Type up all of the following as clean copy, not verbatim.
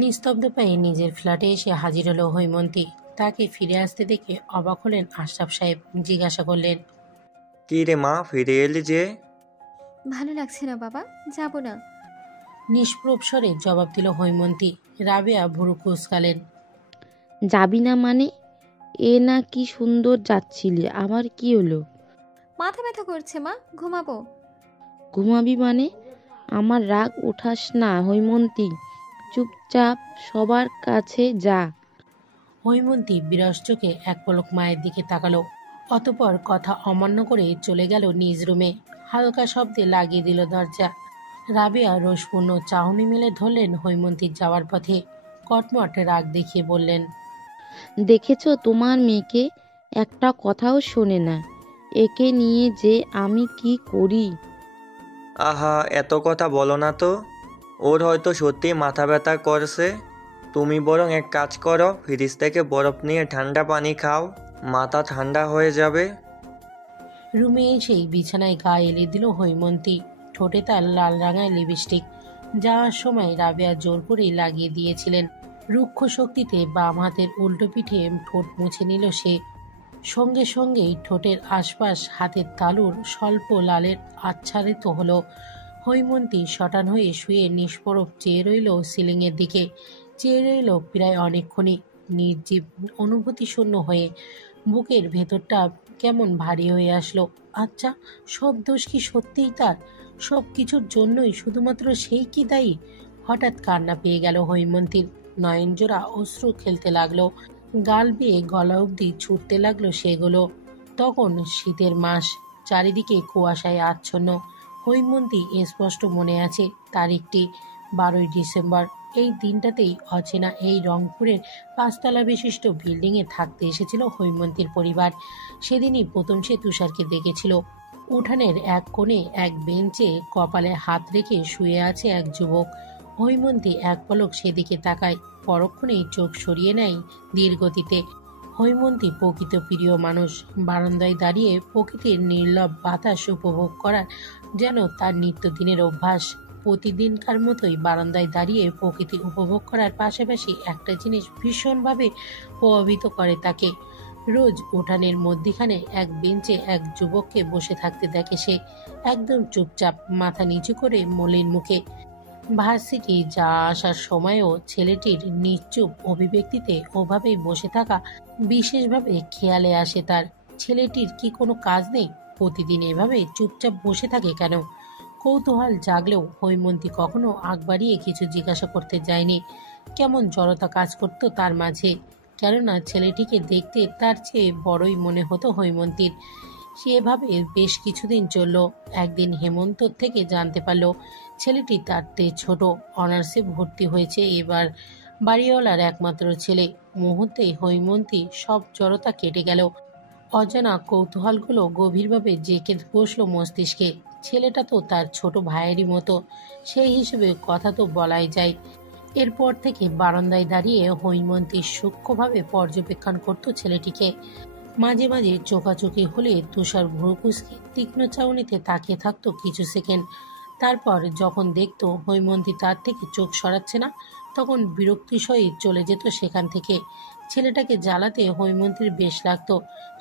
নিস্তব্ধ পায়ে নিজের ফ্ল্যাটে এসে হাজির হলো হৈমন্তী। তাকে ফিরে আসতে দেখে অবাক হলেন আশরাফ সাহেব। জিজ্ঞাসা করলেন, কি রে মা, ফিরে এলি যে? ভালো লাগছে না বাবা, যাব না। নিষ্প্রভ স্বরে জবাব দিল হৈমন্তী। রাবেয়া ভুরু কুঁচকালেন। যাবি না মানে? এ না কি সুন্দর যাচ্ছিলি, আবার কি হলো? মাথা ব্যথা করছে মা, ঘুমাবো। ঘুমাবি মানে? আমার রাগ উঠাস না হৈমন্তী, চুপচাপ সবার কাছে যা। হৈমন্তী বিরস চোখে এক পলক মায়ের দিকে তাকালো, অতঃপর কথা অমান্য করে চলে গেল নিজ রুমে। হালকা শব্দে লাগিয়ে দিল দরজা। রাবেয়া রোষপূর্ণ চাহনি মেলে ধরলেন হৈমন্তীর যাওয়ার পথে। কটমট রাগ দেখিয়ে বললেন, দেখেছ তোমার মেয়েকে, একটা কথাও শোনে না। একে নিয়ে যে আমি কি করি। আহা, এত কথা বলো না তো। ওর হয়তো সত্যি মাথা ব্যথা করছে। তুমি বরং এক কাজ করো, ফ্রিজ থেকে বরফ নিয়ে ঠান্ডা পানি খাও, মাথা ঠান্ডা হয়ে যাবে। রুমে এসেই বিছানায় গা এলিয়ে দিল হৈমন্তী। ঠোঁটে তার লাল রাঙায় লিপস্টিক। যাওয়ার সময় রাবেয়া জোর করেই লাগিয়ে দিয়েছিলেন। রুক্ষ শক্তিতে বাম হাতের উল্টো পিঠে ঠোঁট মুছে নিল সে। সঙ্গে সঙ্গেই ঠোঁটের আশপাশ হাতের তালুর স্বল্প লালের আচ্ছাদিত হলো। হৈমন্তী শটান হয়ে শুয়ে নিষ্পরভ চেয়ে রইল সিলিংয়ের দিকে। চেয়ে রইল প্রায় অনেকক্ষণই, নির্জীব অনুভূতি শূন্য হয়ে। বুকের ভেতরটা কেমন ভারী হয়ে আসলো। আচ্ছা, সব দোষ কি সত্যিই তার? সব কিছুর জন্যই শুধুমাত্র সেই কি দায়ী? হঠাৎ কান্না পেয়ে গেল হৈমন্তীর। নয়নজোড়া অশ্রু খেলতে লাগলো। গাল বেয়ে গলা অবধি ছুটতে লাগলো সেগুলো। তখন শীতের মাস, চারিদিকে কুয়াশায় আচ্ছন্ন। হৈমন্তী স্পষ্ট মনে আছে তারিখটি 12ই ডিসেম্বর। এই দিনটাতেই অচেনা এই রংপুরের 5 তলা বিশিষ্ট বিল্ডিংয়ে থাকতে এসেছিল হৈমন্তীর পরিবার। সেদিনই প্রথম সে তুষারকে দেখেছিল। উঠানের এক কোণে এক বেঞ্চে কপালে হাত রেখে শুয়ে আছে এক যুবক। হৈমন্তী এক পলক সেদিকে তাকায়, পরক্ষণেই চোখ সরিয়ে নেয় ধীরগতিতে। হৈমন্তী প্রকৃত প্রিয় মানুষ। বারান্দায় দাঁড়িয়ে প্রকৃতির নির্লভ বাতাস উপভোগ করার যেন তার নিত্যদিনের অভ্যাস। প্রতিদিনকার মতোই বারান্দায় দাঁড়িয়ে প্রকৃতি উপভোগ করার পাশাপাশি একটা জিনিস ভীষণভাবে প্রভাবিত করে তাকে। রোজ উঠানের মধ্যিখানে এক বেঞ্চে এক যুবককে বসে থাকতে দেখে সে। একদম চুপচাপ, মাথা নিচু করে, মলিন মুখে। ভার্সিটি যা আসার সময়ও ছেলেটির নিশ্চুপ অভিব্যক্তিতে ওভাবেই বসে থাকা বিশেষভাবে খেয়ালে আসে তার। ছেলেটির কি কোনো কাজ নেই? প্রতিদিন এভাবে চুপচাপ বসে থাকে কেন? কৌতূহল জাগলেও হৈমন্তী কখনো আগ বাড়িয়ে কিছু জিজ্ঞাসা করতে যায়নি। কেমন জড়তা কাজ করত তার মাঝে। কেননা ছেলেটিকে দেখতে তার চেয়ে বড়ই মনে হতো হৈমন্তীর। সেভাবে বেশ কিছুদিন চলল। একদিন হেমন্ত থেকে জানতে পারল ছেলেটি তার চেয়ে ছোট। অনার্সে ভর্তি হয়েছে এবার। বাড়িওয়ালার একমাত্র ছেলে। মুহূর্তেই হৈমন্তী সব জড়তা কেটে গেল। অজানা কৌতূহলগুলো গভীরভাবে জেঁকে বসলো মস্তিষ্কে। ছেলেটা তো তার ছোট ভাইয়েরই মতো, সেই হিসেবে কথা তো বলাই যায়। এরপর থেকে বারান্দায় দাঁড়িয়ে হৈমন্তী সূক্ষ্মভাবে পর্যবেক্ষণ করত ছেলেটিকে। মাঝে মাঝে চোখাচোখি হলে তুষার ভ্রু কুঁচকে তীক্ষ্ণ চাউনিতে তাকিয়ে থাকতো কিছু সেকেন্ড। তারপর যখন দেখতো হৈমন্তী তার থেকে চোখ সরাচ্ছে না, তখন বিরক্তিসহিত চলে যেত সেখান থেকে। ছেলেটাকে জ্বালাতে হৈমন্তীর বেশ লাগতো।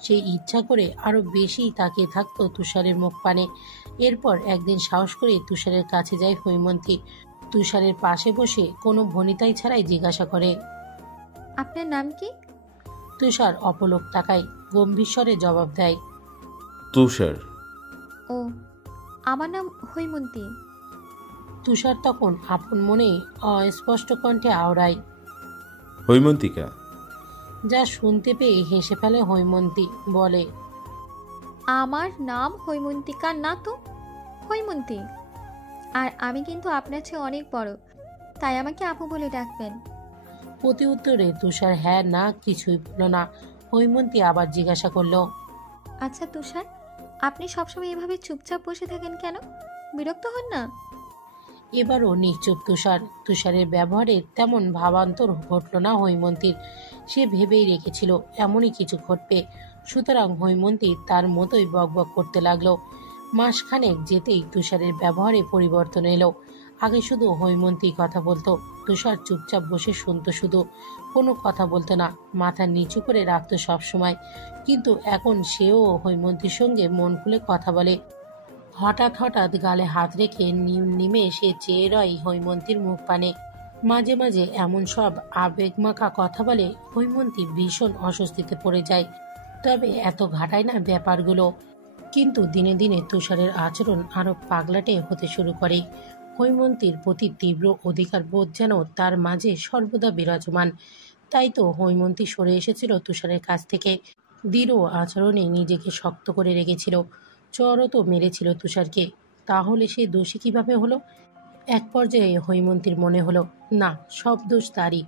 সে ইচ্ছা করে আরো বেশি তাকিয়ে থাকতো তুষারের মুখ পানে। এরপর একদিন সাহস করে তুষারের কাছে যায় হৈমন্তী। তুষারের পাশে বসে কোনো ভনিতাই ছাড়াই জিজ্ঞাসা করে, আপনার নাম কি? তুষার অপলক তাকায়, গম্ভীর স্বরে জবাব দেয়, তুষার। ও, আমার নাম হৈমন্তী। তুষার তখন আপন মনে অস্পষ্ট কণ্ঠে আওড়ায়। হৈমন্তিকা। যা শুনতে পেয়ে হেসে ফেলে হৈমন্তী, বলে, আমার নাম হৈমন্তিকা না তো, হৈমন্তী। আর আমি কিন্তু আপনার চেয়ে অনেক বড়, তাই আমাকে আপু বলে ডাকবেন। প্রতি উত্তরে তুষার হ্যাঁ না কিছুই বলল না। হৈমন্তী আবার জিজ্ঞাসা করল, আচ্ছা তুষার, আপনি সবসময় এভাবে চুপচাপ বসে থাকেন কেন? বিরক্ত হন না? এবারও নিশ্চুপ তুষার। তুষারের ব্যবহারে তেমন ভাবান্তর ঘটল না হৈমন্তীর। সে ভেবেই রেখেছিল এমনই কিছু ঘটবে। সুতরাং হৈমন্তী তার মতোই বকবক করতে লাগলো। মাসখানেক যেতেই তুষারের ব্যবহারে পরিবর্তন এলো। আগে শুধু হৈমন্তী কথা বলতো, তুষার চুপচাপ বসে শুনতো, শুধু কোনো কথা বলতো না, মাথা নিচু করে রাখতো সবসময়। কিন্তু এখন সেও হৈমন্তীর সঙ্গে মন খুলে কথা বলে। হঠাৎ হঠাৎ গালে হাত রেখে নিমে সে চেয়ে রয় হৈমন্তীর মুখ পানে। মাঝে মাঝে এমন সব আবেগমাখা কথা বলে হৈমন্তী ভীষণ অস্বস্তিতে পড়ে যায়। তবে এত ঘাটায় না ব্যাপারগুলো। কিন্তু দিনে দিনে তুষারের আচরণ আরো পাগলাটে হতে শুরু করে। হৈমন্তীর প্রতি তীব্র অধিকার বোধ যেন তার মাঝে সর্বদা বিরাজমান। তাই তো হৈমন্তী সরে এসেছিল তুষারের কাছ থেকে, দৃঢ় আচরণে নিজেকে শক্ত করে রেখেছিল। চরও তো মেরেছিল তুষারকে, তাহলে সে দোষী কিভাবে হলো? এক পর্যায়ে হৈমন্তীর মনে হলো, না, সব দোষ তারই।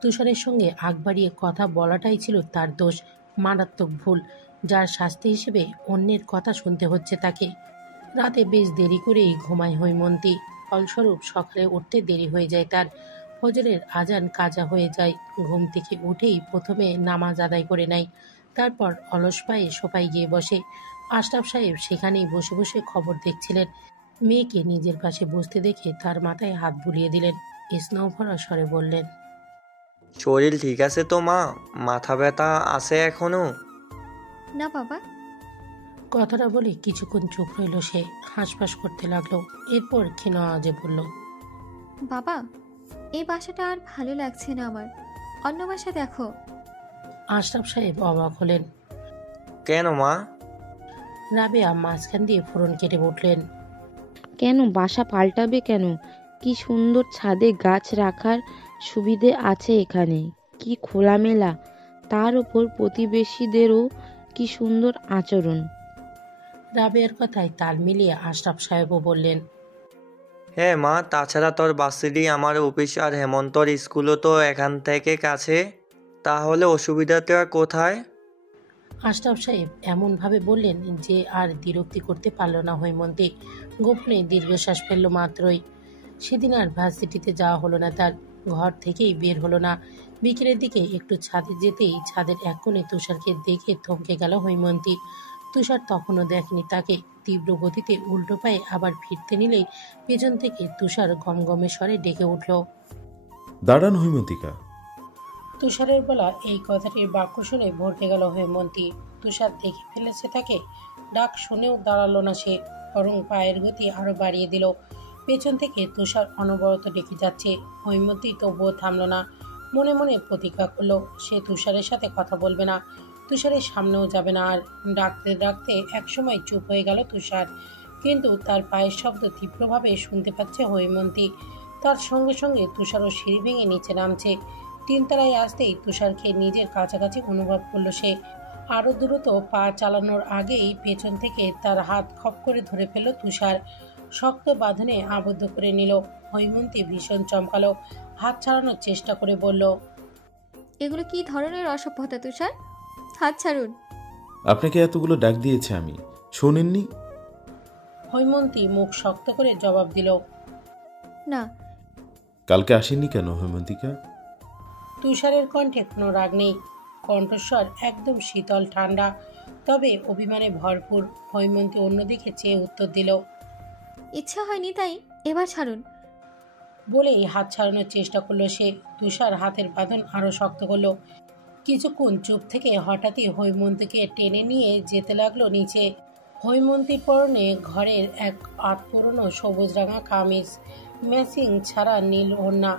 তুষারের সঙ্গে আগ বাড়িয়ে কথা বলাটাই ছিল তার দোষ, মারাত্মক ভুল, যার শাস্তি হিসেবে অন্যের কথা শুনতে হচ্ছে তাকে। রাতে বেশ দেরি করেই ঘুমায় হৈমন্তী। ফলস্বরূপ সকালে উঠতে দেরি হয়ে যায় তার। ফজরের আজান কাজা হয়ে যায়। ঘুম থেকে উঠেই প্রথমে নামাজ আদায় করে নেয়, তারপর অলস পায়ে সোফায় গিয়ে বসে। আশরাফ সাহেব সেখানেই বসে বসে খবর দেখছিলেন। মেয়েকে নিজের পাশে বসতে দেখে তার মাথায় হাত বুলিয়ে দিলেন। স্নেহভরা স্বরে বললেন, শরীর ঠিক আছে তো মা? মাথা ব্যথা আছে এখনো? না বাবা। কথাটা বলে কিছুক্ষণ চুপ রইল সে, হাঁসফাঁস করতে লাগলো। এরপর ক্ষীণ আওয়াজে বলল, বাবা, এই বাসাটা আর ভালো লাগছে না আমার, অন্য বাসা দেখো। আশরাফ সাহেব অবাক হলেন। কেন মা? রাবেয়া মাঝখান দিয়ে ফোড়ন কেটে উঠলেন। কেন বাসা পাল্টাবে কেন? কি সুন্দর ছাদে গাছ রাখার সুবিধে আছে এখানে, কি খোলামেলা, তার উপর প্রতিবেশীদেরও কি সুন্দর আচরণ। রাবেয়ার কথায় তাল মিলিয়ে আশরাফ সাহেবও বললেন, হ্যাঁ মা, তাছাড়া তোর বাসিডি আমার অফিস আর হেমন্তর স্কুলও তো এখান থেকে কাছে, তাহলে অসুবিধাটা কোথায়? আশরাফ সাহেব এমনভাবে বললেন যে আর দ্বিরুক্তি করতে পারল না হৈমন্তী। গোপনে দীর্ঘশ্বাস ফেলল মাত্রই। সেদিন আর ভার্সিটিতে যাওয়া হলো না তার, ঘর থেকেই বের হলো না। বিকেলের দিকে একটু ছাদে যেতেই ছাদের এক কোণে তুষারকে দেখে থমকে গেল হৈমন্তী। তুষার তখনও দেখেনি তাকে। তীব্র গতিতে উল্টো পায়ে আবার ফিরতে নিলেই পেছন থেকে তুষার গমগমে স্বরে ডেকে উঠল। দাঁড়ান হৈমন্তিকা। তুষারের বলা এই কথাটির বাক্য শুনে ভরকে গেল হৈমন্তী। তুষার দেখে ফেলেছে তাকে। ডাক শুনেও দাঁড়ালো না সে, বরং পায়ের গতি আরো বাড়িয়ে দিল। পেছন থেকে তুষার অনবরত ডেকে যাচ্ছে। হৈমন্তী তবুও থামল না। মনে মনে প্রতিজ্ঞা করলো সে তুষারের সাথে কথা বলবে না, তুষারের সামনেও যাবে না আর। ডাকতে ডাকতে একসময় চুপ হয়ে গেল তুষার। কিন্তু তার পায়ের শব্দ তীব্রভাবে শুনতে পাচ্ছে হৈমন্তী। তার সঙ্গে সঙ্গে তুষারও সিঁড়ি ভেঙে নিচে নামছে। তিনতলায় আসতেই তুষারকে নিজের কাছাকাছি অনুভব করলো সে। আরো দ্রুত পা চালানোর আগেই পেছন থেকে তার হাত খপ করে ধরে ফেলল তুষার। শক্ত বাঁধনে আবদ্ধ করে নিল। হৈমন্তী ভীষণ চমকালো, হাত ছাড়ানোর চেষ্টা করে বলল, এগুলো কি ধরনের অসভ্যতা তুষার? হাত ছাড়ুন। আপনাকে এতগুলো ডাক দিয়েছে, আমি শোনেননি? হৈমন্তী মুখ শক্ত করে জবাব দিল, না। কালকে আসেননি কেন হৈমন্তিকা? তুষারের কণ্ঠে কোনো রাগ নেই, কণ্ঠস্বর একদম শীতল ঠান্ডা, তবে অভিমানে ভরপুর। হৈমন্তী অন্যদিকে চেয়ে উত্তর দিল, ইচ্ছা হয়নি তাই, এবার ছাড়ুন। বলেই হাত ছাড়ানোর চেষ্টা করলো সে। তুষার হাতের বাঁধন আরো শক্ত করলো। কিছুক্ষণ চুপ থেকে হঠাৎই হৈমন্তীকে টেনে নিয়ে যেতে লাগলো নিচে। হৈমন্তীর পরনে ঘরের এক আতপুরনো সবুজ রাঙা কামিজ, ম্যাচিং ছাড়া নীল ওড়না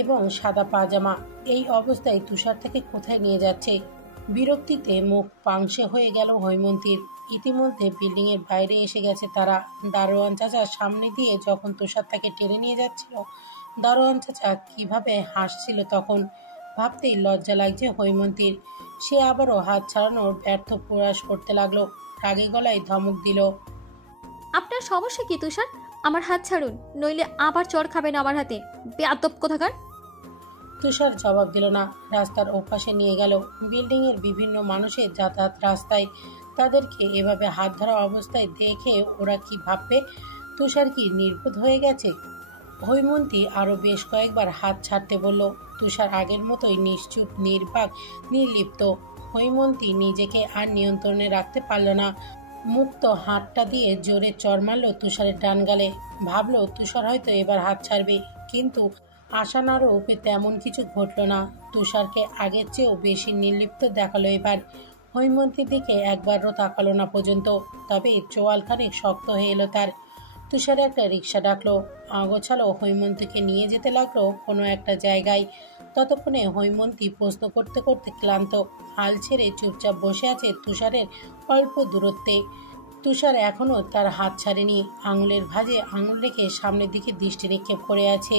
এবং সাদা পাজামা। এই অবস্থায় তুষার থেকে কোথায় নিয়ে যাচ্ছে? বিরক্তিতে মুখ পাংশে হয়ে গেল হৈমন্তীর। ইতিমধ্যে বিল্ডিং এর বাইরে এসে গেছে তারা। দারোয়ান চাচার সামনে দিয়ে যখন তুষার তাকে টেনে নিয়ে যাচ্ছিল, দারোয়ান চাচা কিভাবে হাসছিল তখন ভাবতেই লজ্জা লাগছে হৈমন্তীর। সে আবারও হাত ছাড়ানোর ব্যর্থ প্রয়াস করতে লাগলো। রাগে গলায় ধমক দিল, আপনার সমস্যা কি তুষার? আমার হাত ছাড়ুন, নইলে আবার চড় খাবেন আমার হাতে, বেয়াদব কোথাকার। তুষার জবাব দিল না। রাস্তার ওপাশে নিয়ে গেল। বিল্ডিং এর বিভিন্ন মানুষের যাতায়াত রাস্তায়। তাদেরকে এভাবে হাত ধরা অবস্থায় দেখে ওরা কি ভাববে? তুষার কি নির্বোধ হয়ে গেছে? হৈমন্তী আরো বেশ কয়েকবার হাত ছাড়তে বলল। তুষার আগের মতোই নিশ্চুপ, নির্বাক, নির্লিপ্ত। হৈমন্তী নিজেকে আর নিয়ন্ত্রণে রাখতে পারল না। মুক্ত হাতটা দিয়ে জোরে চড় মারল তুষারের ডান গালে। ভাবলো তুষার হয়তো এবার হাত ছাড়বে, কিন্তু আশানারও উপে তেমন কিছু ঘটল না। তুষারকে আগের চেয়েও বেশি নির্লিপ্ত দেখালো এবার। হৈমন্তীর দিকে একবারও তাকালো না পর্যন্ত, তবে চোয়ালখানেক শক্ত হয়ে এলো তার। তুষার একটা রিক্সা ডাকলো, আগোছালো হৈমন্তীকে নিয়ে যেতে লাগলো কোনো একটা জায়গায়। ততক্ষণে হৈমন্তী প্রশ্ন করতে করতে ক্লান্ত, হাল ছেড়ে চুপচাপ বসে আছে তুষারের অল্প দূরত্বে। তুষার এখনও তার হাত ছাড়েনি, আঙুলের ভাঁজে আঙুল রেখে সামনের দিকে দৃষ্টি নিক্ষেপ করে আছে।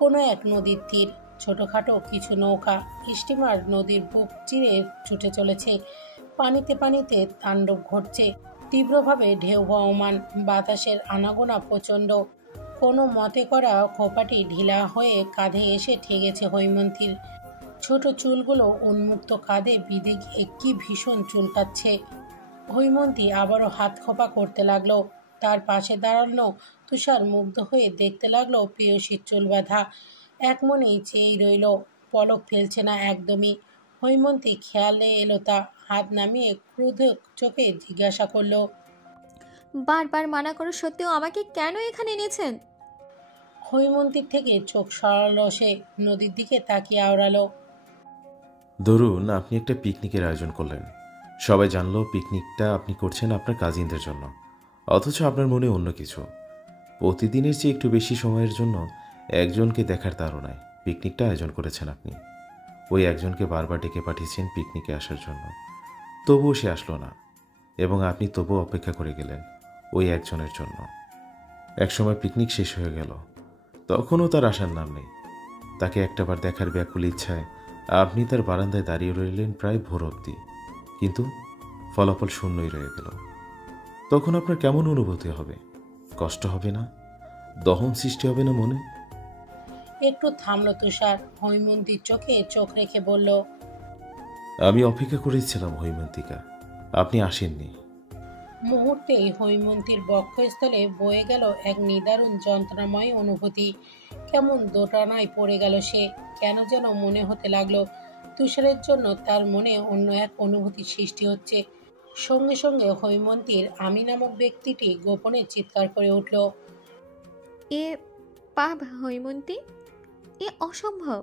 কোনো এক নদীর তীর, ছোটোখাটো কিছু নৌকা, স্টিমার নদীর বুক চিরে ছুটে চলেছে। পানিতে পানিতে তাণ্ডব ঘটছে, তীব্রভাবে ঢেউ বহমান, বাতাসের আনাগোনা প্রচণ্ড। কোনো মতে করা খোপাটি ঢিলা হয়ে কাঁধে এসে ঠেকেছে হৈমন্তীর। ছোট চুলগুলো উন্মুক্ত কাঁধে বিঁধে গিয়ে কি ভীষণ চুলকাচ্ছে। হৈমন্তী আবারও হাত খোপা করতে লাগলো। তার পাশে দাঁড়ানো তুষার মুগ্ধ হয়ে দেখতে লাগলো প্রেয়সীর চুল বাঁধা। এক মনেই চেয়েই রইল, পলক ফেলছে না একদমই। হৈমন্তী খেয়ালে এলো তা, হাত নামিয়ে ক্রুদ্ধ চোখে জিজ্ঞাসা করলো, বারবার মানা করো সত্ত্বেও আমাকে কেন এখানে এনেছেন? হৈমন্তীর থেকে চোখ সরালো সে, নদীর দিকে তাকিয়ে আওড়ালো, ধরুন আপনি একটা পিকনিকের আয়োজন করলেন, সবাই জানলো পিকনিকটা আপনি করছেন আপনার কাজিনদের জন্য, অথচ আপনার মনে অন্য কিছু। প্রতিদিনের চেয়ে একটু বেশি সময়ের জন্য একজনকে দেখার তাড়নায় পিকনিকটা আয়োজন করেছেন আপনি। ওই একজনকে বারবার ডেকে পাঠিয়েছেন পিকনিকে আসার জন্য, তবুও সে আসলো না, এবং আপনি তবুও অপেক্ষা করে গেলেন ওই একজনের জন্য। একসময় পিকনিক শেষ হয়ে গেল, তখনও তার আসার নাম নেই। তাকে একটাবার দেখার ব্যাকুল ইচ্ছায় আপনি তার বারান্দায় দাঁড়িয়ে রইলেন প্রায় ভোর অবধি, কিন্তু ফলাফল শূন্যই রয়ে গেল। তখন আপনার কেমন অনুভূতি হবে? কষ্ট হবে না? দহন সৃষ্টি হবে না মনে? একটু থামলো তুষার, হৈমন্তীর চোখে চোখ রেখে বলল, আমি অপেক্ষা করেছিলাম হৈমন্তিকা, আপনি আসেননি। মুহূর্তেই হৈমন্তীর বক্ষস্থলে বয়ে গেল এক নিদারুণ যন্ত্রণাময় অনুভূতি। কেমন দোটানায় পড়ে গেল সে। কেন যেন মনে হতে লাগলো তুষারের জন্য তার মনে অন্য এক অনুভূতি সৃষ্টি হচ্ছে। সঙ্গে সঙ্গে হৈমন্তীর আমি নামক ব্যক্তিটি গোপনে চিৎকার করে উঠল, এ পাপ হৈমন্তী, এ অসম্ভব।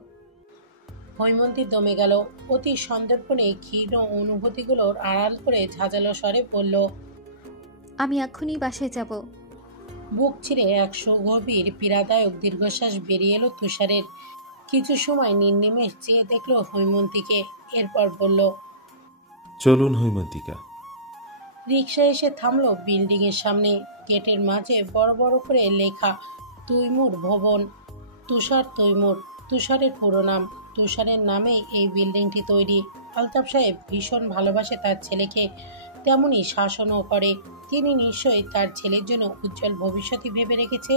হৈমন্তী দমে গেল, অতি সন্দর্পণে ক্ষীণ অনুভূতিগুলোর আড়াল করে ঝাঁঝালো স্বরে বলল, আমি এক্ষুনি বাসায় যাব। বুক ছিঁড়ে এক সুগভীর পীড়াদায়ক দীর্ঘশ্বাস বেরিয়ে এলো তুষারের। কিছু সময় নির্নিমেষ চেয়ে দেখলো হৈমন্তীকে, এরপর বলল, চলুন হৈমন্তিকা। রিকশা এসে থামলো বিল্ডিং এর সামনে। গেটের মাঝে বড় বড় করে লেখা তৈমুর ভবন। তুষার তৈমুর, তুষারের পুরো নাম। তুষারের নামেই এই বিল্ডিংটি তৈরি। আলতাফ সাহেব ভীষণ ভালোবাসে তার ছেলেকে, তেমনি শাসনও করে। তিনি নিশ্চয়ই তার ছেলের জন্য উজ্জ্বল ভবিষ্যৎই ভেবে রেখেছে।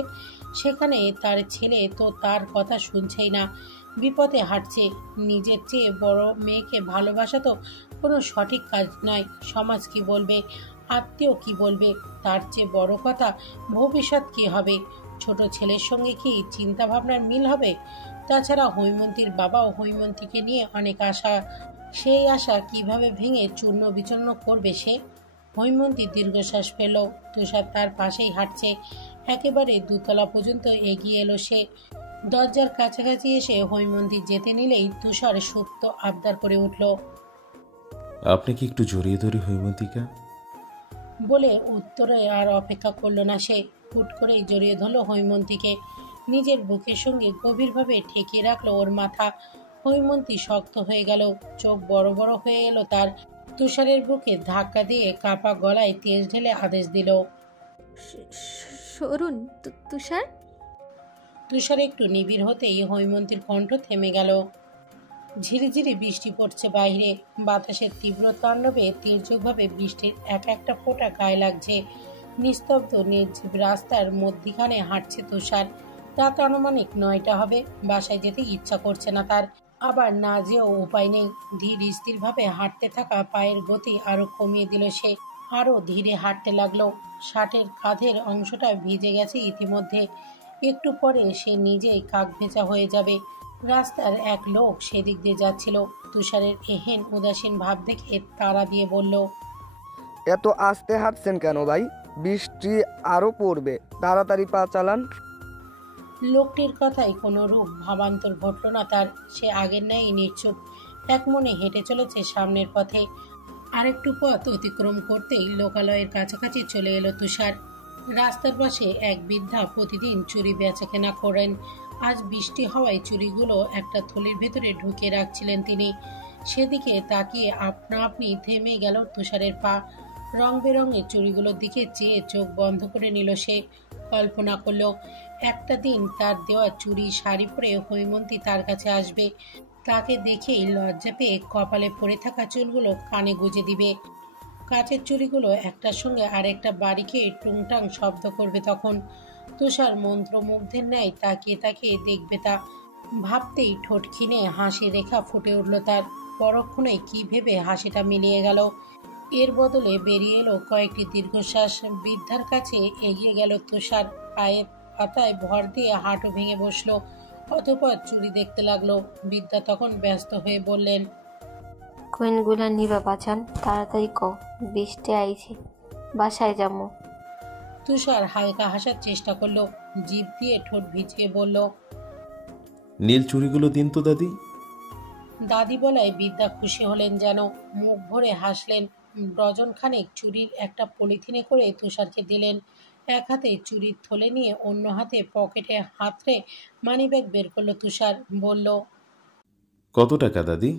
সেখানে তার ছেলে তো তার কথা শুনছেই না, বিপদে হাঁটছে। নিজের চেয়ে বড় মেয়েকে ভালোবাসা তো কোনো সঠিক কাজ নয়। সমাজ কি বলবে, আত্মীয় কি বলবে, তার চেয়ে বড় কথা ভবিষ্যৎ কি হবে। ছোট ছেলের সঙ্গে কি চিন্তা ভাবনার মিল হবে? তাছাড়া হৈমন্তীর বাবাও হৈমন্তীকে নিয়ে অনেক আশা, সেই আশা কিভাবে ভেঙে চূর্ণ বিচূর্ণ করবে সে? হৈমন্তী দীর্ঘশ্বাস ফেল। তুষার তার পাশেই হাঁটছে। একেবারে দোতলা পর্যন্ত এগিয়ে এলো সে। দরজার কাছাকাছি এসে হৈমন্তী যেতে নিলেই তুষার সুপ্ত আবদার করে উঠল, আপনাকে একটু জড়িয়ে ধরি হৈমন্তিকা। বলে উত্তরে আর অপেক্ষা করল না সে। হুট করেই জড়িয়ে ধরল হৈমন্তীকে, নিজের বুকের সঙ্গে গভীরভাবে ঠেকিয়ে রাখলো ওর মাথা। হৈমন্তী শক্ত হয়ে গেল, চোখ বড় বড় হয়ে এলো তার। তুষারের বুকে ধাক্কা দিয়ে কাপা গলায় তেজ ঢেলে আদেশ দিল, সরুন তুষার। তুষার একটু নিবিড় হতেই হৈমন্তীর কণ্ঠ থেমে গেল। ঝিরিঝিরি বৃষ্টি পড়ছে বাইরে। বাতাসের তীব্র তাণ্ডবে তীর্যকভাবে বৃষ্টির এক একটা ফোঁটা গায়ে লাগছে। নিস্তব্ধ নির্জীব রাস্তার মধ্যিখানে হাঁটছে তুষার। রাত আনুমানিক 9টা হবে। বাসায় যেতে ইচ্ছা করছে না তার, আবার না যেও উপায় নেই। ধীর স্থিরভাবে হাঁটতে থাকা পায়ের গতি আরো কমিয়ে দিল সে। আরো ধীরে হাঁটতে লাগলো। শার্টের কাঁধের অংশটা ভিজে গেছে ইতিমধ্যে। একটু পরে সে নিজেই কাক ভেজা হয়ে যাবে। রাস্তার এক লোক সেদিক দিয়ে যাচ্ছিল। তুষারের এহেন উদাসীন ভাব দেখে তাড়া দিয়ে বলল, এত আস্তে হাঁটছেন কেন ভাই? বৃষ্টি আরও পড়বে, তাড়াতাড়ি পা চালান। লোকটির কথায় কোনো রূপ ভাবান্তর ঘটল না তার। সে আগের ন্যায় নিশ্চুপ এক মনে হেঁটে চলেছে সামনের পথে। আরেকটু পথ অতিক্রম করতেই লোকালয়ের কাছাকাছি চলে এলো তুষার। রাস্তার পাশে এক বৃদ্ধা প্রতিদিন চুরি বেচাকেনা করেন। আজ বৃষ্টি হওয়ায় চুরিগুলো একটা থলির ভেতরে ঢুকিয়ে রাখছিলেন তিনি। সেদিকে তাকিয়ে আপনা আপনি থেমে গেল তুষারের পা। রং বেরঙের চুড়িগুলোর দিকে চেয়ে চোখ বন্ধ করে নিল সে। কল্পনা করলো একটা দিন তার দেওয়া চুড়ি শাড়ি পরে হৈমন্তী তার কাছে আসবে। তাকে দেখেই লজ্জা পেয়ে কপালে পড়ে থাকা চুলগুলো কানে গুজে দিবে। কাচের চুড়িগুলো একটার সঙ্গে আরেকটা বাড়ি খেয়ে টুংটাং শব্দ করবে তখন। তুষার মন্ত্রমুগ্ধের ন্যায় তাকিয়ে তাকিয়ে দেখবে তা। ভাবতেই ঠোঁট খিনে হাসি রেখা ফুটে উঠল তার। পরক্ষণে কি ভেবে হাসিটা মিলিয়ে গেল। এর বদলে বেরিয়ে এলো কয়েকটি দীর্ঘশ্বাস। বৃদ্ধার কাছে এগিয়ে গেল তুষার। পায়ের পাতায় ভর দিয়ে হাঁটু ভেঙে বসলো। অতঃপর চুরি দেখতে লাগলো। বৃদ্ধা তখন ব্যস্ত হয়ে বললেন, কয়েনগুলা নিবা বাঁচান, তাড়াতাড়ি ক, বৃষ্টি আইছে, বাসায় যাবো। তুষার হালকা হাসার চেষ্টা করলো। জিভ দিয়ে ঠোঁট ভিজিয়ে বলল, নীল চুড়িগুলো দিন তো দাদি। দাদি বলায় বৃদ্ধা খুশি হলেন যেন। মুখ ভরে হাসলেন। ডজন খানেক চুরির একটা পলিথিনে করে তুষারকে দিলেন। এক হাতে চুরির থলে নিয়ে অন্য হাতে পকেটে হাতড়ে মানিব্যাগ বের করলো তুষার। বলল, কত টাকা দাদি?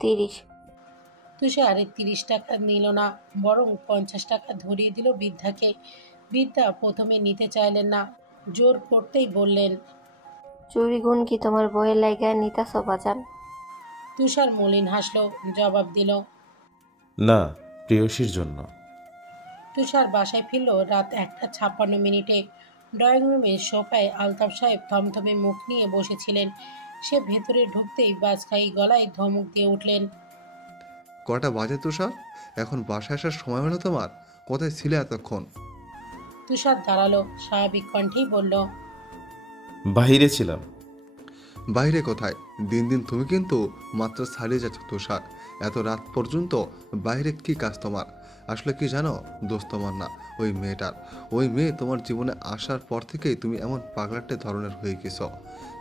30। তুষার 30 টাকা নিল না, বরং 50 টাকা ধরিয়ে দিল বৃদ্ধাকে। বৃদ্ধা প্রথমে নিতে চাইলেন না, জোর করতেই বললেন। চুরি গুণ কি তোমার বইয়ের লাইগায় নিতাছ বাজান? তুষার মলিন হাসলো, জবাব দিল, না, প্রেয়সীর জন্য। তুষার বাসায় ফিরল রাত 1:56। ড্রয়িং রুমের সোফায় আলতাফ সাহেব থমথমে মুখ নিয়ে বসেছিলেন। সে ভেতরে ঢুকতেই বাজখাই গলায় ধমক দিয়ে উঠলেন, কটা বাজে তুষার? এখন বাসায় আসার সময় হলো তোমার? কোথায় ছিলে এতক্ষণ? তুষার দাঁড়ালো, স্বাভাবিক কণ্ঠেই বলল, বাহিরে ছিলাম। বাইরে কোথায়? দিন দিন তুমি কিন্তু মাত্র ছাড়িয়ে যাচ্ছ তুষার। এত রাত পর্যন্ত বাইরে কি কাজ তোমার? আসলে কি জানো, দোষ তোমার না, ওই মেয়েটার। ওই মেয়ে তোমার জীবনে আসার পর থেকেই তুমি এমন পাগলাটে ধরনের হয়ে গেছো।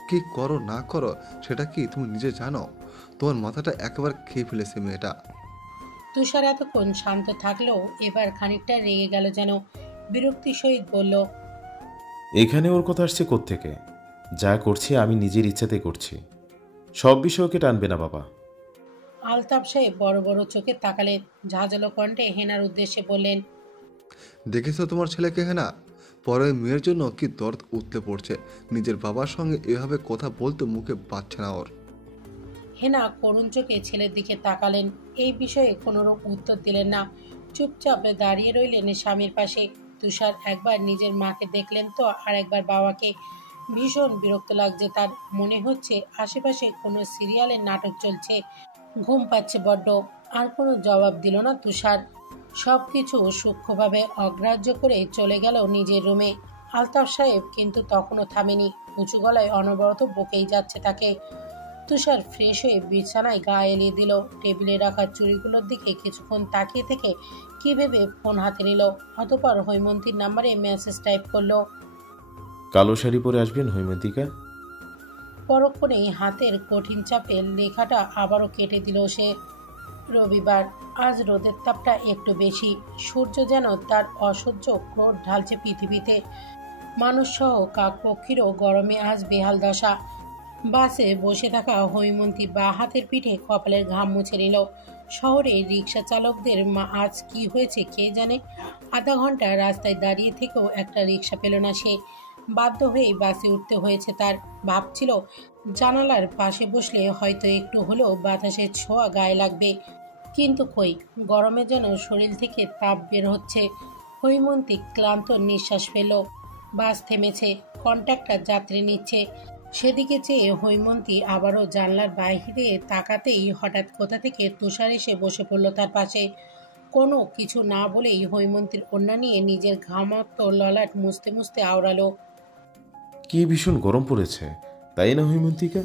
কি করো না করো সেটা কি তুমি নিজে জানো? তোমার মাথাটা একেবারে খেয়ে ফেলেছে মেয়েটা। তুষার এতক্ষণ শান্ত থাকলেও এবার খানিকটা রেগে গেল যেন। বিরক্তি সহিত বলল, এখানে ওর কথা আসছে কোত্থেকে? যা করছি আমি নিজের ইচ্ছাতে করছি, সব বিষয় ওকে টানবে না বাবা। আলতাফ সাহেব বড় বড় চোখে তাকালেন। ঝাঁঝালো কণ্ঠে হেনার উদ্দেশ্যে বললেন, দেখেছো তোমার ছেলেকে? হেনা, পরের মেয়ের জন্য কি দর্দ উতলে পড়ছে। নিজের বাবার সঙ্গে এভাবে কথা বলতে মুখে বাচ্ছে না ওর। হেনা করুণ চোখে ছেলের দিকে তাকালেন। এই বিষয়ে কোনোরূপ উত্তর দিলেন না। চুপচাপ দাঁড়িয়ে রইলেন স্বামীর পাশে। তুষার একবার নিজের মাকে দেখলেন তো আর একবার বাবাকে। ভীষণ বিরক্ত লাগছে তার। মনে হচ্ছে আশেপাশে কোনো সিরিয়ালের নাটক চলছে। ঘুম পাচ্ছে বড্ড। আর কোনো জবাব দিল না তুষার। সবকিছু সূক্ষ্মভাবে অগ্রাহ্য করে চলে গেল নিজের রুমে। আলতাফ সাহেব কিন্তু তখনও থামেনি। উঁচু গলায় অনবরত বকেই যাচ্ছে তাকে। তুষার ফ্রেশ হয়ে বিছানায় গা এলিয়ে দিল। টেবিলে রাখা চুড়িগুলোর দিকে কিছুক্ষণ তাকিয়ে থেকে কি ভেবে ফোন হাতে নিল। অতঃপর হৈমন্তীর নাম্বারে মেসেজ টাইপ করলো। কালো শাড়ি পরে আসবেন হৈমন্তিকা। পরক্ষণেই হাতের কঠিন চাপে লেখাটা আবারও কেটে দিল সে। রবিবার। আজ রোদের তাপটা একটু বেশি। সূর্য যেন তার অসহ্য ক্রোধ ঢালছে পৃথিবীতে। মানুষসহ কাকপক্ষীরও গরমে আজ বেহাল দশা। বাসে বসে থাকা হৈমন্তী বা হাতের পিঠে কপালের ঘাম মুছে নিল। শহরে রিক্সা চালকদের আজ কি হয়েছে কে জানে। আধা ঘন্টা রাস্তায় দাঁড়িয়ে থেকেও একটা রিক্সা পেল না সে। বাধ্য হয়েই বাসে উঠতে হয়েছে তার। ভাবছিল জানালার পাশে বসলে হয়তো একটু হলেও বাতাসের ছোঁয়া গায়ে লাগবে। কিন্তু কই, গরমে যেন শরীর থেকে তাপ বের হচ্ছে। হৈমন্তী ক্লান্ত নিঃশ্বাস ফেল। বাস থেমেছে। কন্ট্রাক্টর যাত্রী নিচ্ছে। সেদিকে চেয়ে হৈমন্তী আবারও জানলার বাইরে তাকাতেই হঠাৎ কোথা থেকে তুষার এসে বসে পড়ল তার পাশে। কোনো কিছু না বলেই হৈমন্তীর ওড়না নিয়ে নিজের ঘামাক্ত ললাট মুছতে মুছতে আওড়ালো, কি ভীষণ গরম পড়েছে, তাই না হৈমন্তিকা?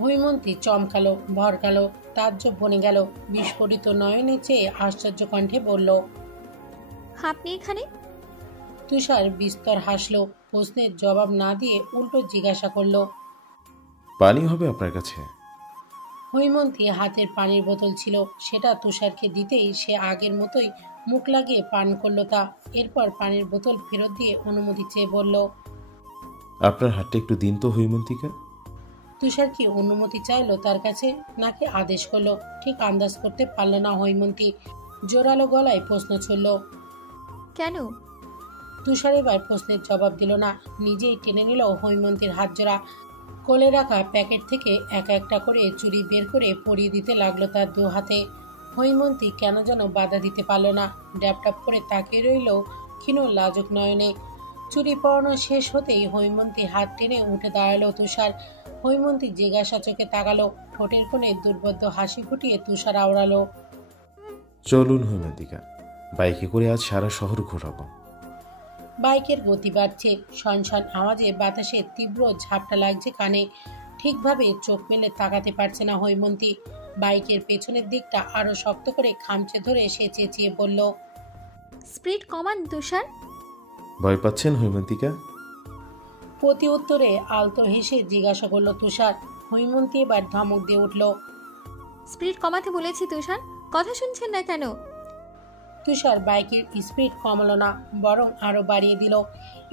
হৈমন্তী চমকালো, ভরকালো, তাজ্জব বনে গেল, বিস্ফোরিত নয়নে চেয়ে আশ্চর্য কণ্ঠে বলল। আপনি এখানে? তুষার বিস্তর হাসলো, প্রশ্নের জবাব না দিয়ে উল্টো জিজ্ঞাসা করলো। পানি হবে আপনার কাছে? হৈমন্তী হাতের পানির বোতল ছিল, সেটা তুষারকে দিতেই সে আগের মতোই মুখ লাগিয়ে পান করলো তা। এরপর পানির বোতল ফেরত দিয়ে অনুমতি চেয়ে বলল। আপনার হাতটা একটু দিন তো হৈমন্তিকা। তুষার কি অনুমতি চাইলো তার কাছে, নাকি আদেশ করলো, ঠিক আন্দাজ করতে পারল না হৈমন্তী। জোরালো গলায় প্রশ্ন ছুড়ল। কেন? তুষার এবার প্রশ্নের জবাব দিল না, নিজেই টেনে নিল হৈমন্তীর হাত জোড়া। কোলে রাখা প্যাকেট থেকে একা একটা করে চুড়ি বের করে পরিয়ে দিতে লাগলো তার দু হাতে। হৈমন্তী কেন যেন বাধা দিতে পারল না, ড্যাপডাপ করে তাকিয়ে রইল ক্ষীণ লাজুক নয়নে। চুড়ি পরানো শেষ হতেই হৈমন্তী হাত টেনে উঠে দাঁড়ালো তুষার। হৈমন্তী জিজ্ঞাসা চোখে তাকালো, ঠোঁটের কোণে দুর্বোধ্য হাসি ফুটিয়ে তুষার আওড়ালো। চলুন হৈমন্তিকা, বাইকে করে আজ সারা শহর ঘোরাবো। বাইকের গতি বাড়ছে, শনশন আওয়াজে বাতাসে তীব্র ঝাপটা লাগছে কানে। ঠিকভাবে চোখ মেলে তাকাতে পারছে না হৈমন্তী। বাইকের পেছনের দিকটা আরো শক্ত করে খামচে ধরে সে চেঁচিয়ে বলল। স্পিড কমান তুষার। ভয় পাচ্ছেন হৈমন্তিকা? প্রতি উত্তরে আলতো হেসে জিজ্ঞাসা করলো তুষার। হৈমন্তী এবার ধমক দিয়ে উঠল। স্পিড কমাতে বলেছি তুষার, কথা শুনছেন না কেন? তুষার বাইকের স্পিড কমালো না, বরং আরো বাড়িয়ে দিল।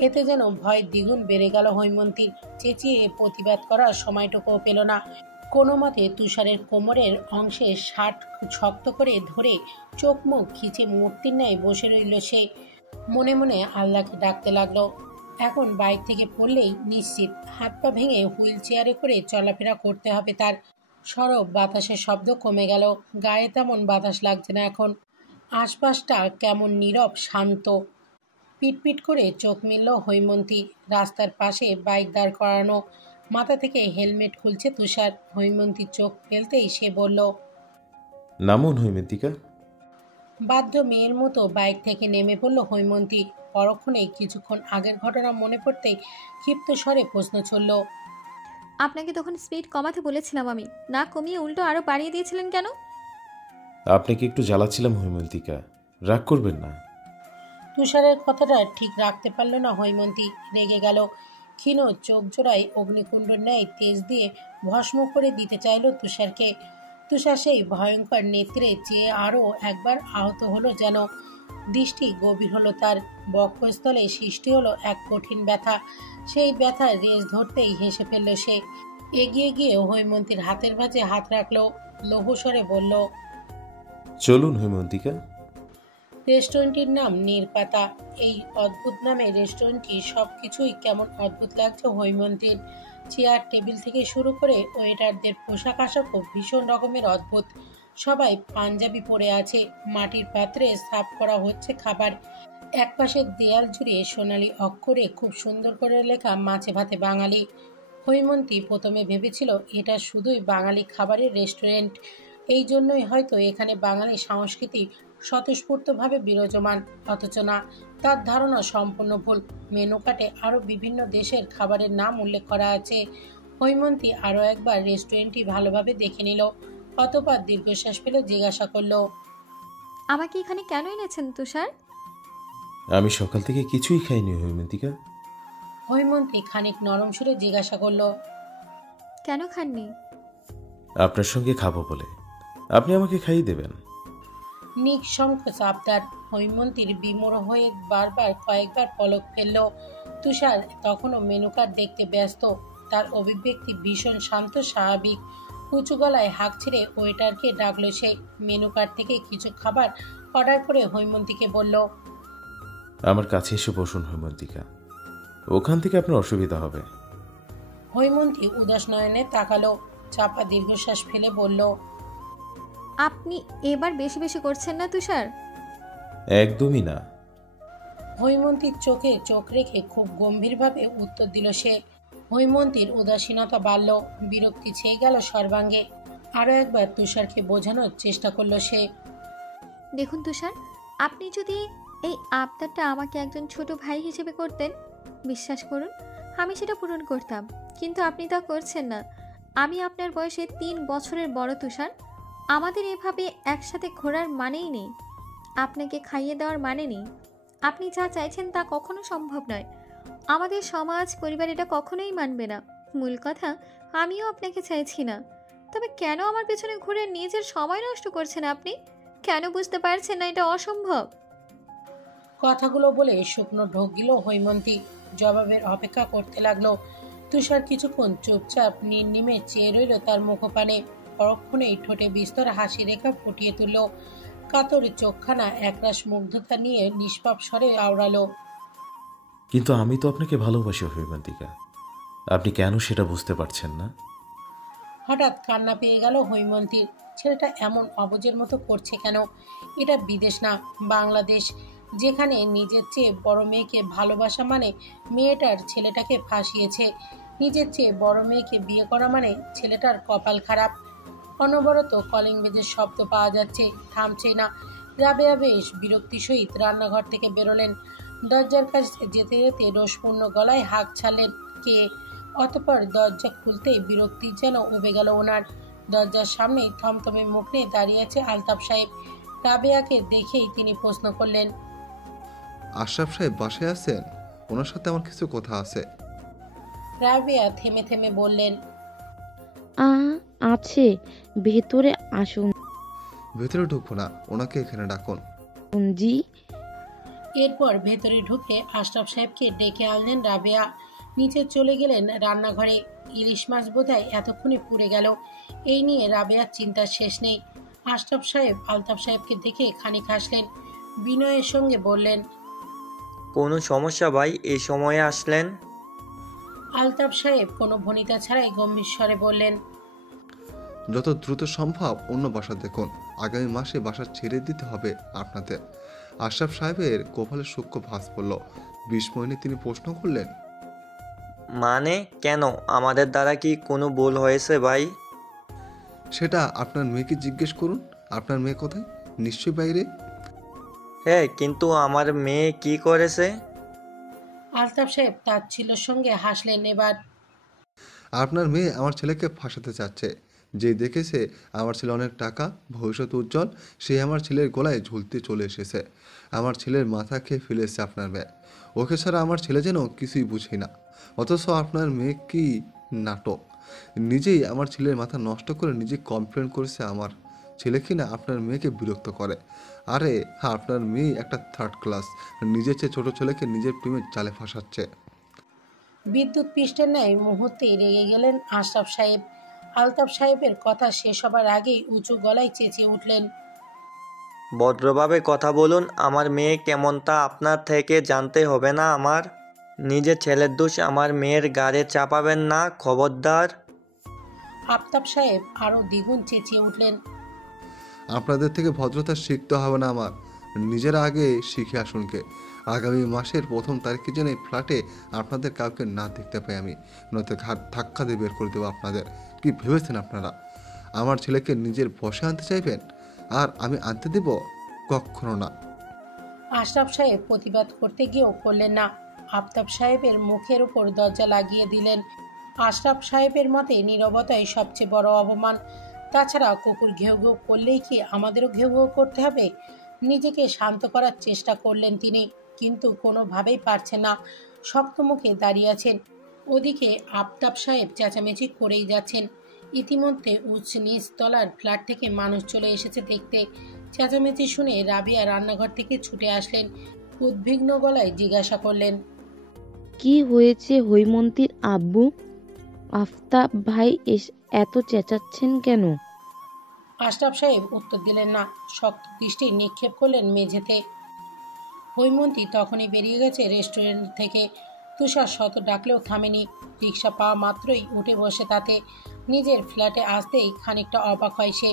এতে যেন ভয় দ্বিগুণ বেড়ে গেল হৈমন্তীর। চেঁচিয়ে প্রতিবাদ করার সময়টুকুও পেল না। কোনো মতে তুষারের কোমরের অংশে শার্ট শক্ত করে ধরে চোখ মুখ খিচে মূর্তির ন্যায় বসে রইল সে। মনে মনে আল্লাহকে ডাকতে লাগলো। এখন বাইক থেকে পড়লেই নিশ্চিত হাত পা ভেঙে হুইল চেয়ারে করে চলাফেরা করতে হবে তার। সরব বাতাসের শব্দ কমে গেল, গায়ে তেমন বাতাস লাগছে না এখন। আশপাশটা কেমন নীরব শান্ত। পিটপিট করে চোখ মেলল হৈমন্তী। রাস্তার পাশে বাইক দাঁড় করানো, মাথা থেকে হেলমেট খুলছে তুষার। হৈমন্তী চোখ ফেলতেই সে বলল। নামুন হৈমন্তিকা। বাধ্য মেয়ের মতো বাইক থেকে নেমে পড়ল হৈমন্তী। পরক্ষণেই কিছুক্ষণ আগের ঘটনা মনে পড়তেই ক্ষিপ্ত স্বরে প্রশ্ন ছড়ল। আপনাকে তখন স্পিড কমাতে বলেছিলাম আমি, না কমিয়ে উল্টো আরো বাড়িয়ে দিয়েছিলেন কেন? আপনাকে একটু জ্বালাচ্ছিলাম হৈমন্তিকা, রাগ করবেন না। তুষারের কথাটা ঠিক রাখতে পারল না হৈমন্তী, রেগে গেল। ক্ষীণ চোখ জোড়ায় অগ্নিকুণ্ডের ন্যায় তেজ দিয়ে ভস্ম করে দিতে চাইল তুষারকে। তুষার সেই ভয়ঙ্কর নেত্রে চেয়ে আরও একবার আহত হলো যেন। দৃষ্টি গভীর হলো তার, বক্ষস্থলে সৃষ্টি হলো এক কঠিন ব্যথা। সেই ব্যথার রেশ ধরতেই হেসে ফেলল সে। এগিয়ে গিয়ে হৈমন্তীর হাতের ভাঁজে হাত রাখলো, লঘুস্বরে বলল। চলুন হৈমন্তিকা। রেস্টুরেন্টটির নাম নীরপাতা। এই অদ্ভুত নামে রেস্টুরেন্টটি সবকিছুই কেমন অদ্ভুত লাগছে হৈমন্তীর। চেয়ার টেবিল থেকে শুরু করে ওয়েটারদের পোশাক আশাকও ভীষণ রকমের অদ্ভুত। সবাই পাঞ্জাবি পরে আছে, মাটির পাত্রে সার্ভ করা হচ্ছে খাবার। একপাশের দেয়াল জুড়ে সোনালি অক্ষরে খুব সুন্দর করে লেখা মাছে ভাতে বাঙালি। হৈমন্তী প্রথমে ভেবেছিল এটা শুধুই বাঙালি খাবারের রেস্টুরেন্ট। এই জন্যই হয়তো এখানে বাঙালি সংস্কৃতি স্বতঃস্ফূর্তভাবে বিরাজমান, অথচ না, তার ধারণা সম্পূর্ণ ভুল। মেনু কার্ডে আরও বিভিন্ন দেশের খাবারের নাম উল্লেখ করা আছে। হৈমন্তী আরও একবার রেস্টুরেন্টটি ভালোভাবে দেখে নিল, অতঃপর দীর্ঘশ্বাস ফেলে জিজ্ঞাসা করল। আমাকে এখানে কেন এনেছেন তুষার? আমি সকাল থেকে কিছুই খাইনি হৈমন্তিকা। হৈমন্তী খানিক নরম সুরে জিজ্ঞাসা করল। কেন খাননি? আপনার সঙ্গে খাবো বলে। আপনি আমাকে খাইয়ে দেবেন। নিঃসংকোচ আবদার। হৈমন্তীর বিমোর হয়ে বারবার কয়েকবার পলক ফেলল। তুষার তখনও মেনু কার্ড দেখতে ব্যস্ত। তার অভিব্যক্তি ভীষণ শান্ত স্বাভাবিক। উঁচু গলায় হাঁক ছেড়ে ওয়েটারকে ডাকল সে। মেনু কার্ড থেকে কিছু খাবার অর্ডার করে হৈমন্তীকে বলল। আমার কাছে এসে বসুন হৈমন্তিকা, ওখান থেকে আপনার অসুবিধা হবে। হৈমন্তী উদাস নয়নে তাকালো, চাপা দীর্ঘশ্বাস ফেলে বলল। আপনি এবার বেশি বেশি করছেন না তুষার? একদমই না। হৈমন্তীর চোখে চোখ রেখে খুব গম্ভীরভাবে উত্তর দিল সে। হৈমন্তীর উদাসীনতা বাড়ল, বিরক্তি ছেয়ে গেল সর্বাঙ্গে। আরও একবার তুষারকে বোঝানোর চেষ্টা করল সে। দেখুন তুষার, আপনি যদি এই আবদারটা আমাকে একজন ছোট ভাই হিসেবে করতেন, বিশ্বাস করুন আমি সেটা পূরণ করতাম, কিন্তু আপনি তা করছেন না। আমি আপনার বয়সে 3 বছরের বড় তুষার। আমাদের এভাবে একসাথে ঘোরার মানেই নেই, আপনাকে খাইয়ে দেওয়ার মানে নেই। আপনি যা চাইছেন তা কখনো সম্ভব নয়। আমাদের সমাজ পরিবার এটা কখনোই মানবে না। মূল কথা, আমিও আপনাকে চাইছি না। তবে কেন আমার পেছনে ঘুরে নিজের সময় নষ্ট করছেন আপনি? কেন বুঝতে পারছেন না এটা অসম্ভব? কথাগুলো বলে শুকনো ঢোক গেল হৈমন্তী। জবাবের অপেক্ষা করতে লাগলো। তুষার কিছুক্ষণ চুপচাপ নির্নিমে চেয়ে রইল তার মুখপানে। পরক্ষণেই ঠোঁটে বিস্তর হাসি রেখা ফুটিয়ে তুলল। কাতর চোখখানা একরাশ মুগ্ধতা নিয়ে নিষ্পাপ স্বরে আওড়ালো। কিন্তু আমি তো আপনাকে ভালোবাসি হৈমন্তিকা, আপনি কেন সেটা বুঝতে পারছেন না? হঠাৎ কান্না পেয়ে গেল হৈমন্তীর। ছেলেটা এমন অবুঝের মতো করছে কেন? এটা বিদেশ না, বাংলাদেশ, যেখানে নিজের চেয়ে বড় মেয়েকে ভালোবাসা মানে মেয়েটার ছেলেটাকে ফাঁসিয়েছে। নিজের চেয়ে বড় মেয়েকে বিয়ে করা মানে ছেলেটার কপাল খারাপ। অনবরত কলিং বেজের শব্দ পাওয়া যাচ্ছে, থামছে না। রাবেয়া বেশ বিরক্তি সহিত রান্নাঘর থেকে বেরোলেন। দরজার কাছে যেতে যেতে রোষপূর্ণ গলায় হাঁক ছাড়লেন কে। অতঃপর দরজা খুলতেই বিরক্তি যেন উবে গেল ওনার। দরজার সামনেই থমথমে মুখ নিয়ে দাঁড়িয়ে আছে আলতাফ সাহেব। রাবেয়াকে দেখেই তিনি প্রশ্ন করলেন, আশরাফ সাহেব বাসায় আছেন? ওনার সাথে আমার কিছু কথা আছে। রাবেয়া থেমে থেমে বললেন, আছে, ভেতরে আসুন ভেতরে ঢুকবো না, ওনাকে এখানে ডাকুন। জি। এরপর ভেতরে ঢুকে আশরাফ সাহেবকে ডেকে আনলেন রাবেয়া। নিচে চলে গেলেন রান্নাঘরে। ইলিশ মাছ বোধহয় এতক্ষণে পুড়ে গেল, এই নিয়ে রাবেয়ার চিন্তার শেষ নেই। আশরাফ সাহেব আলতাফ সাহেবকে দেখে খানিক হাসলেন, বিনয়ের সঙ্গে বললেন, কোনো সমস্যা ভাই, এই সময়ে আসলেন? আলতাফ সাহেব কোনো ভনিতা ছাড়াই গম্ভীর স্বরে বললেন, যত দ্রুত সম্ভব অন্য বাসা দেখুন, আগামী মাসে বাসা ছেড়ে দিতে হবে আপনাদের। আশরাফ সাহেবের কপালে সূক্ষ্ম ভাঁজ পড়ল। বিস্ময় নিয়ে তিনি প্রশ্ন করলেন, মানে কেন? আমাদের দ্বারা কি কোনো ভুল হয়েছে ভাই? সেটা আপনার মেয়েকে জিজ্ঞেস করুন। আপনার মেয়ে কোথায়? নিশ্চয়ই বাইরে। হ্যাঁ, কিন্তু আমার মেয়ে কি করেছে? আলতাফ সাহেব তাচ্ছিল্যের সঙ্গে হাসলেন এবার। আপনার মেয়ে আমার ছেলেকে ফাঁসাতে চাচ্ছে। যে দেখেছে আমার ছেলে অনেক টাকা, ভবিষ্যৎ উজ্জ্বল, সে আমার ছেলের গলায় ঝুলতে চলে এসেছে। আমার ছেলের মাথা খেয়ে ফেলেছে আপনার মেয়ে। ওকে ছাড়া আমার ছেলে যেন কিছুই বুঝি না। অথচ আপনার মেয়ে কি নাটক! নিজেই আমার ছেলের মাথা নষ্ট করে নিজে কমপ্লেন করেছে আমার ছেলে কিনা আপনার মেয়েকে বিরক্ত করে। আরে হ্যাঁ, আপনার মেয়ে একটা থার্ড ক্লাস, নিজের চেয়ে ছোটো ছেলেকে নিজের প্রেমের জালে ফাঁসাচ্ছে। বিদ্যুৎ পৃষ্ঠের ন্যায় মুহূর্তেই রেগে গেলেন আশরাফ সাহেব। আলতাফ সাহেবের কথা শেষ হবার আগেই উঁচু গলায় চেঁচিয়ে উঠলেন, ভদ্রভাবে কথা বলুন, আমার মেয়ে কেমন তা আপনার থেকে জানতে হবে না আমার? নিজের ছেলের দোষ আমার মেয়ের গাড়ে চাপাবেন না, খবরদার। আফতাব সাহেব আরও দ্বিগুণ চেঁচিয়ে উঠলেন, আপনাদের থেকে ভদ্রতা শিখতে হবে না আমার, নিজের আগে শিখে আসুনকে। আগামী মাসের 1 তারিখে যেন এই ফ্ল্যাটে আপনাদের কাউকে না দেখতে পাই আমি, নয়তো ঘাট ধাক্কা দিয়ে বের করে দেবো আপনাদের। কি ভেবেছেন আপনারা আমার ছেলেকে নিজের বশে আনতে চাইবেন? আর আমি আনতে দেব? কখনো না। আশরাফ সাহেব প্রতিবাদ করতে গিয়েও করলেন না। আফতাব সাহেবের মুখের উপর দরজা লাগিয়ে দিলেন। আশরাফ সাহেবের মতে নীরবতাই সবচেয়ে বড় অপমান। তাছাড়া কুকুর ঘেউ ঘেউ করলেই কি আমাদেরও ঘেউ ঘেউ করতে হবে? নিজেকে শান্ত করার চেষ্টা করলেন তিনি, কিন্তু কোনোভাবেই পারছেন না। শক্ত মুখে দাঁড়িয়ে আছেন। ওদিকে আফতাব সাহেব চেঁচামেচি করেই যাচ্ছেন। ইতিমধ্যে উচ্চ নিচ তলার ফ্ল্যাট থেকে মানুষ চলে এসেছে দেখতে। চেঁচামেচি শুনে রাবিয়া রান্নাঘর থেকে ছুটে আসলেন। উদ্বিগ্ন গলায় জিজ্ঞাসা করলেন, কি হয়েছে হৈমন্তীর আব্বু? আফতাব ভাই এত চেঁচাচ্ছেন কেন? আশরাফ সাহেব উত্তর দিলেন না, শক্ত দৃষ্টি নিক্ষেপ করলেন মেঝেতে। হৈমন্তী তখনই বেরিয়ে গেছে রেস্টুরেন্ট থেকে। তুষার শত ডাকলেও থামেনি। রিক্সা পাওয়া মাত্রই উঠে বসে তাতে। নিজের ফ্ল্যাটে আসতেই খানিকটা অবাক হয় সে।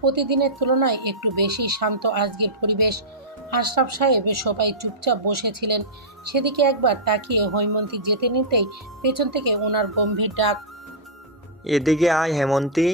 প্রতিদিনের তুলনায় একটু বেশি শান্ত আজকের পরিবেশ। আশরাফ সাহেব সবাই চুপচাপ বসেছিলেন। সেদিকে একবার তাকিয়ে হৈমন্তী যেতে নিতেই পেছন থেকে ওনার গম্ভীর ডাক, এদিকে আয় হেমন্তী।